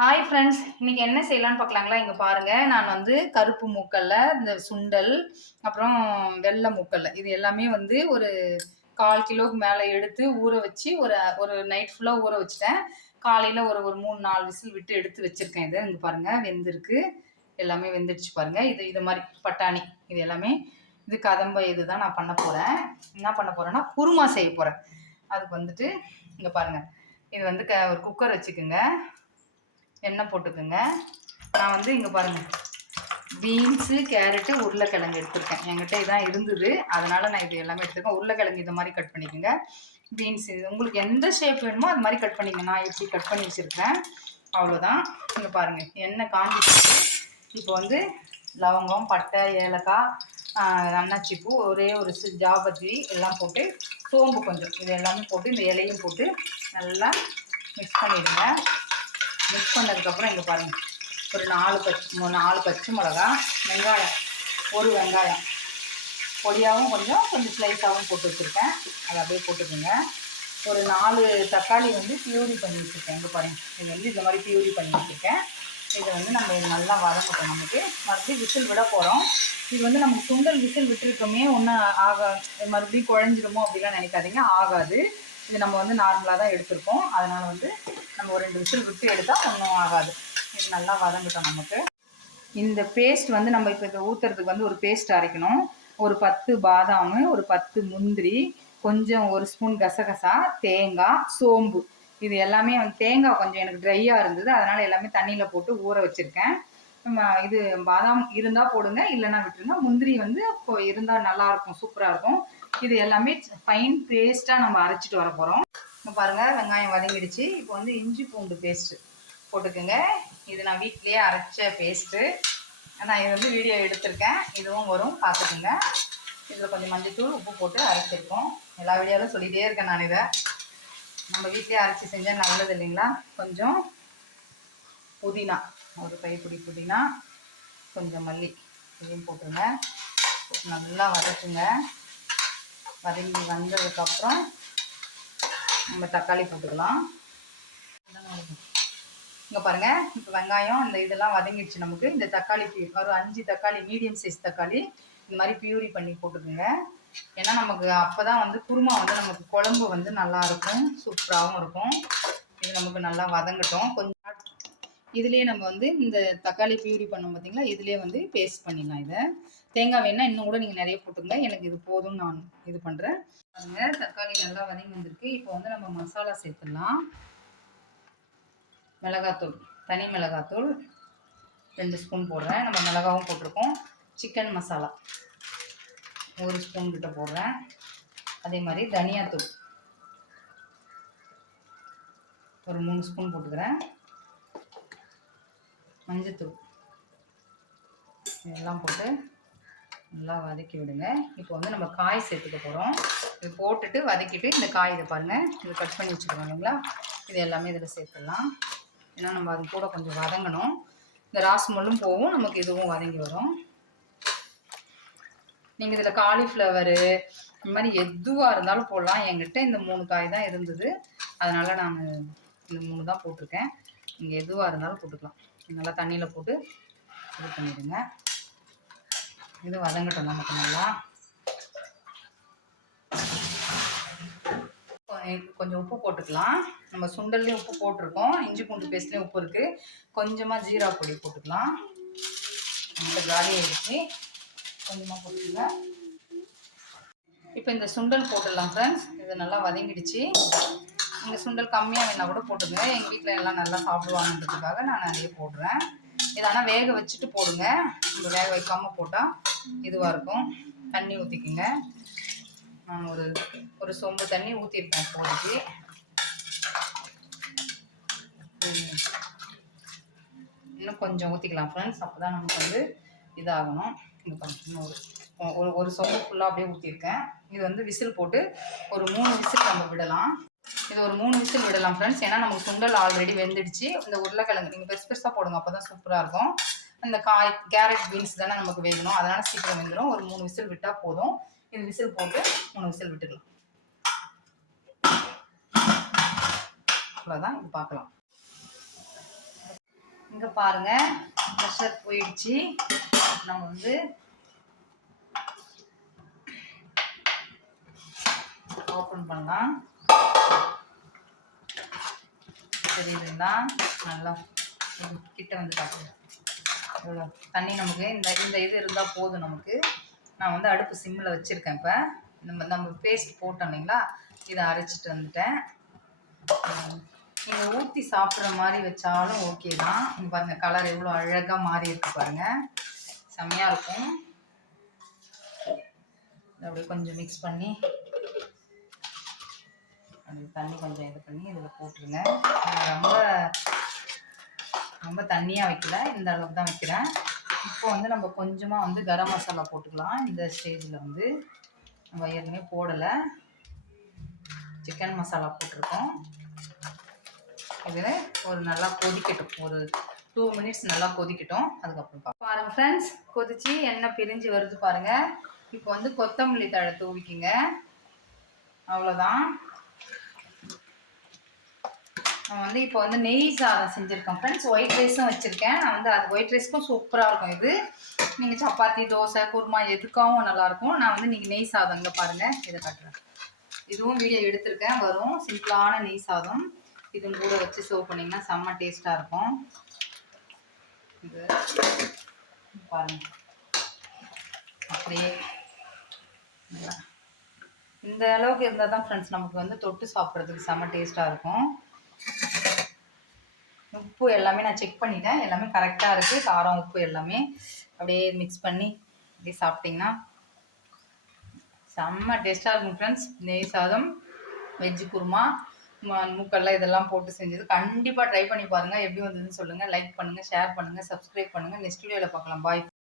Hi friends இன்னைக்கு என்ன செய்யலாம்னு பார்க்கலாங்களா? இங்கே பாருங்க நான் வந்து கருப்பு மூக்கல்ல இந்த சுண்டல் அப்புறம் வெள்ளை மூக்கல்ல. இது எல்லாமே வந்து ஒரு கால் கிலோவுக்கு மேலே எடுத்து ஊற வச்சு ஒரு ஒரு நைட் ஃபுல்லாக ஊற வச்சுட்டேன். காலையில் ஒரு ஒரு மூணு நாலு விசில் விட்டு எடுத்து வச்சுருக்கேன். இதை இங்கே பாருங்கள் வெந்திருக்கு. எல்லாமே வெந்துடுச்சு பாருங்கள் இது இது மாதிரி பட்டாணி. இது எல்லாமே இது கதம்ப இதுதான் நான் பண்ண போகிறேன் என்ன பண்ண போகிறேன்னா குருமா செய்ய போகிறேன் அதுக்கு வந்துட்டு இங்கே பாருங்கள் இது வந்து க ஒரு குக்கர் வச்சுக்கோங்க. எண்ணெய் போட்டுக்குங்க. நான் வந்து இங்கே பாருங்கள் பீன்ஸு கேரட்டு உருளைக்கிழங்கு எடுத்திருக்கேன். என்கிட்ட இதான் இருந்தது. அதனால் நான் இது எல்லாமே எடுத்துருக்கேன். உருளைக்கிழங்கு இது மாதிரி கட் பண்ணிக்கோங்க. பீன்ஸ் இது உங்களுக்கு எந்த ஷேப் வேணுமோ அது மாதிரி கட் பண்ணிக்கங்க. நான் இப்படி கட் பண்ணி வச்சுருக்கேன். அவ்வளோதான் இங்கே பாருங்கள் எண்ணெய் காஞ்சிட்டு இப்போ வந்து லவங்கம் பட்டை ஏலக்காய் அன்னாச்சிப்பூ ஒரே ஒரு ஜாபத்தி எல்லாம் போட்டு சோம்பு கொஞ்சம். இது எல்லாமே போட்டு இந்த இலையும் போட்டு நல்லா மிக்ஸ் பண்ணிடுங்க. மிக்ஸ் பண்ணதுக்கப்புறம் இங்கே பாருங்கள் ஒரு நாலு பச்சை நாலு பச்சை மிளகா வெங்காயம் ஒரு வெங்காயம். பொடியாகவும் கொஞ்சம் கொஞ்சம் ஸ்லைஸாகவும் போட்டு வச்சுருக்கேன். அதை அப்படியே போட்டுக்கோங்க. ஒரு நாலு தக்காளி வந்து பியூரி பண்ணி வச்சுருக்கேன். இங்கே பாருங்க. இது வந்து இந்த மாதிரி பியூரி பண்ணி வச்சுருக்கேன். இதை வந்து நம்ம நல்லா வதங்கட்டும் நமக்கு. மறுபடியும் விசில் விட போகிறோம் இது வந்து நமக்கு சுண்டல் விசில் விட்டுருக்கோமே ஒன்றும் ஆகா மறுபடியும் குழஞ்சிருமோ அப்படிலாம் நினைக்காதீங்க. ஆகாது. இது நம்ம வந்து நார்மலாக தான் எடுத்திருக்கோம். அதனால் வந்து நம்ம ஒரு ரெண்டு விசில் விட்டு எடுத்தால் ஒன்றும் ஆகாது. இது நல்லா வதங்கட்டும் நமக்கு. இந்த பேஸ்ட் வந்து நம்ம இப்போ இதை ஊற்றுறதுக்கு வந்து ஒரு பேஸ்ட் அரைக்கணும். ஒரு பத்து பாதாம் ஒரு பத்து முந்திரி கொஞ்சம் ஒரு ஸ்பூன் கசகசா தேங்காய் சோம்பு. இது எல்லாமே வந்து தேங்காய் கொஞ்சம் எனக்கு ட்ரையாக இருந்தது. அதனால் எல்லாமே தண்ணியில் போட்டு ஊற வச்சுருக்கேன். இது பாதாம் இருந்தால் போடுங்க இல்லைன்னா விட்டுருங்க. முந்திரி வந்து இப்போ இருந்தால் நல்லாயிருக்கும் சூப்பராக இருக்கும். இது எல்லாமே ஃபைன் பேஸ்ட்டாக நம்ம அரைச்சிட்டு வர போகிறோம் பாருங்கள் வெங்காயம் வதங்கிடுச்சு. இப்போ வந்து இஞ்சி பூண்டு பேஸ்ட்டு போட்டுக்கோங்க. இது நான் வீட்லேயே அரைச்ச பேஸ்ட்டு நான் இது வந்து வீடியோ எடுத்திருக்கேன். இதுவும் வரும் பார்த்துக்குங்க. இதில் கொஞ்சம் மஞ்சத்தூள் உப்பு போட்டு அரைச்சிருக்கோம். எல்லா வீடியோவிலும் சொல்லிகிட்டே இருக்கேன் நான் இதை. நம்ம வீட்லேயே அரைச்சி செஞ்சால் நல்லது இல்லைங்களா? கொஞ்சம் புதினா ஒரு கைப்பிடி புதினா கொஞ்சம் மல்லி இதையும் போட்டுருங்க. நல்லா வதக்குங்க. வதங்கி வந்ததுக்கப்புறம் நம்ம தக்காளி போட்டுக்கலாம். இங்கே பாருங்க இப்போ வெங்காயம் இந்த இதெல்லாம் வதங்கிடுச்சு நமக்கு. இந்த தக்காளி ஒரு அஞ்சு தக்காளி மீடியம் சைஸ் தக்காளி இந்த மாதிரி பியூரி பண்ணி போட்டுக்கோங்க. ஏன்னா நமக்கு அப்போ தான் வந்து குருமா வந்து நமக்கு குழம்பு வந்து நல்லா இருக்கும் சூப்பராகவும் இருக்கும். இது நமக்கு நல்லா வதங்கட்டும். கொஞ்சம் இதுலேயே நம்ம வந்து இந்த தக்காளி பியூரி பண்ணோம் பார்த்தீங்களா இதுலேயே வந்து பேஸ்ட் பண்ணிடலாம் இதை. தேங்காய் வேணா இன்னும் கூட நீங்கள் நிறைய போட்டுங்க எனக்கு இது போதும் நான் இது பண்ணுறேன் பாருங்க தக்காளி நல்லா வதங்கி வந்திருக்கு. இப்போ வந்து நம்ம மசாலா சேர்த்துடலாம். மிளகாத்தூள் தனி மிளகாத்தூள் ரெண்டு ஸ்பூன் போடுறேன். நம்ம மிளகாவும் போட்டிருக்கோம். சிக்கன் மசாலா ஒரு ஸ்பூன் கிட்ட போடுறேன். அதே மாதிரி தனியாத்தூள் ஒரு மூணு ஸ்பூன் போட்டுக்கிறேன். மஞ்சத்தூள் இதெல்லாம் போட்டு நல்லா வதக்கி விடுங்க. இப்போ வந்து நம்ம காய் சேர்த்துக்க போகிறோம் இது போட்டுட்டு வதக்கிட்டு இந்த காய் இதை பாருங்கள் இது கட் பண்ணி வச்சுருக்கோம் இல்லைங்களா? இது எல்லாமே இதில் சேர்த்துடலாம். ஏன்னா நம்ம அது கூட கொஞ்சம் வதங்கணும். இந்த ராஸ்மல்லும் போகும் நமக்கு இதுவும் வதங்கி வரும். நீங்கள் இதில் காலிஃப்ளவரு இந்த மாதிரி எதுவாக இருந்தாலும் போடலாம். என்கிட்ட இந்த மூணு காய் தான் இருந்தது. அதனால் நான் இந்த மூணு தான் போட்டிருக்கேன். நீங்கள் எதுவாக இருந்தாலும் போட்டுக்கலாம். நல்லா தண்ணியில் போட்டு இது பண்ணிடுங்க. இது வதங்கட்டும் நமக்கு நல்லா. கொஞ்சம் உப்பு போட்டுக்கலாம். நம்ம சுண்டல்லையும் உப்பு போட்டிருக்கோம். இஞ்சி பூண்டு பேஸ்ட்லேயும் உப்பு இருக்குது கொஞ்சமாக ஜீரா பொடி போட்டுக்கலாம். இந்த காலி ஆயிடுச்சு. கொஞ்சமாக போட்டுக்கோங்க. இப்போ இந்த சுண்டல் போட்டுடலாம் ஃப்ரெண்ட்ஸ் இது நல்லா வதங்கிடுச்சு. இந்த சுண்டல் கம்மியாக வேணால் கூட போட்டுங்க எங்கள் வீட்டில் எல்லாம் நல்லா சாப்பிடுவாங்கன்றதுக்காக நான் நிறைய போடுறேன். இது ஆனால் வேக வச்சுட்டு போடுங்க. நம்ம வேக வைக்காமல் போட்டால் இதுவாக இருக்கும். தண்ணி ஊற்றிக்குங்க நான் ஒரு ஒரு சொம்பு தண்ணி ஊற்றிருக்கேன் இப்போதைக்கு. இன்னும் கொஞ்சம் ஊற்றிக்கலாம் ஃப்ரெண்ட்ஸ் அப்போ தான் நமக்கு வந்து இதாகணும். இன்னும் ஒரு ஒரு ஒரு சொம்பு ஃபுல்லாக அப்படியே ஊற்றிருக்கேன் இது வந்து விசில் போட்டு ஒரு மூணு விசில் நம்ம விடலாம். இது ஒரு மூணு விசில் விடலாம் ஃப்ரெண்ட்ஸ் ஏன்னா நமக்கு சுண்டல் ஆல்ரெடி வெந்துடுச்சு. இந்த உருளைக்கிழங்கு நீங்கள் பெருசு பெருசாக போடுங்க அப்போ தான் சூப்பராக இருக்கும். இந்த காய் கேரட் பீன்ஸ் தானே நமக்கு வேகணும். அதனால் சீக்கிரம் வெந்துடும் ஒரு மூணு விசில் விட்டால் போதும். இது விசில் போட்டு மூணு விசில் விட்டுக்கலாம் அவ்வளோதான் இது பார்க்கலாம் இங்கே பாருங்க. ப்ரெஷர் போயிடுச்சு. நம்ம வந்து ஓப்பன் பண்ணலாம். தெரியுதுங்களா நல்லா கிட்ட வந்து காட்டுங்க இவ்வளோ தண்ணி நமக்கு இந்த இந்த இது இருந்தால் போதும் நமக்கு. நான் வந்து அடுப்பு சிம்மில் வச்சுருக்கேன் இப்போ. நம்ம நம்ம பேஸ்ட் போட்டோம் இல்லைங்களா? இதை அரைச்சிட்டு வந்துட்டேன். நீங்கள் ஊற்றி சாப்பிட்ற மாதிரி வச்சாலும் ஓகே தான். இங்க பாருங்கள் கலர் எவ்வளோ அழகாக மாறி இருக்கு பாருங்கள் செம்மையாக இருக்கும். அப்படியே கொஞ்சம் மிக்ஸ் பண்ணி தண்ணி கொஞ்சம் இது பண்ணி இதில் போட்டுருங்க. ரொம்ப ரொம்ப தண்ணியாக வைக்கல. இந்த அளவுக்கு தான் வைக்கிறேன். இப்போ வந்து நம்ம கொஞ்சமாக வந்து கரம் மசாலா போட்டுக்கலாம். இந்த ஸ்டேஜில் வந்து நம்ம ஏற்கனவே போடலை. சிக்கன் மசாலா போட்டிருக்கோம். இது ஒரு நல்லா கொதிக்கட்டும். ஒரு டூ மினிட்ஸ் நல்லா கொதிக்கட்டும். அதுக்கப்புறம் பாருங்கள் ஃப்ரெண்ட்ஸ் கொதிச்சு எண்ணெய் பிரிஞ்சு வருது பாருங்க. இப்போ வந்து கொத்தமல்லி தழை தூவிக்குங்க. அவ்வளோதான் நான் வந்து இப்போ வந்து நெய் சாதம் செஞ்சுருக்கேன் ஃப்ரெண்ட்ஸ் ஒயிட் ரைஸும் வச்சுருக்கேன். நான் வந்து அது ஒயிட் ரைஸ்க்கும் சூப்பராக இருக்கும் இது. நீங்கள் சப்பாத்தி தோசை குருமா எதுக்காகவும் நல்லாயிருக்கும் நான் வந்து நீங்கள் நெய் சாதம் இங்கே பாருங்கள் இதை காட்டுறேன். இதுவும் வீடியோ எடுத்திருக்கேன். வரும். சிம்பிளான நெய் சாதம். இதுவும் கூட வச்சு சர்வ் பண்ணிங்கன்னா செம்ம டேஸ்ட்டாக இருக்கும். இது பாருங்க. அப்படியே இந்த அளவுக்கு இருந்தால் தான் ஃப்ரெண்ட்ஸ் நமக்கு வந்து தொட்டு சாப்பிட்றதுக்கு செம்ம டேஸ்ட்டாக இருக்கும். உப்பு எல்லாமே நான் செக் பண்ணிட்டேன். எல்லாமே கரெக்டாக இருக்குது காரம் உப்பு எல்லாமே அப்படியே மிக்ஸ் பண்ணி இப்படி சாப்பிட்டிங்கன்னா செம்ம டேஸ்ட்டாக இருக்கும் ஃப்ரெண்ட்ஸ் நெய் சாதம் வெஜ்ஜு குருமா மூக்கெல்லாம் இதெல்லாம் போட்டு செஞ்சது. கண்டிப்பாக ட்ரை பண்ணி பாருங்கள் எப்படி வந்ததுன்னு சொல்லுங்கள் லைக் பண்ணுங்கள் ஷேர் பண்ணுங்கள் சப்ஸ்கிரைப் பண்ணுங்கள் நெக்ஸ்ட் வீடியோவில் பார்க்கலாம். பாய்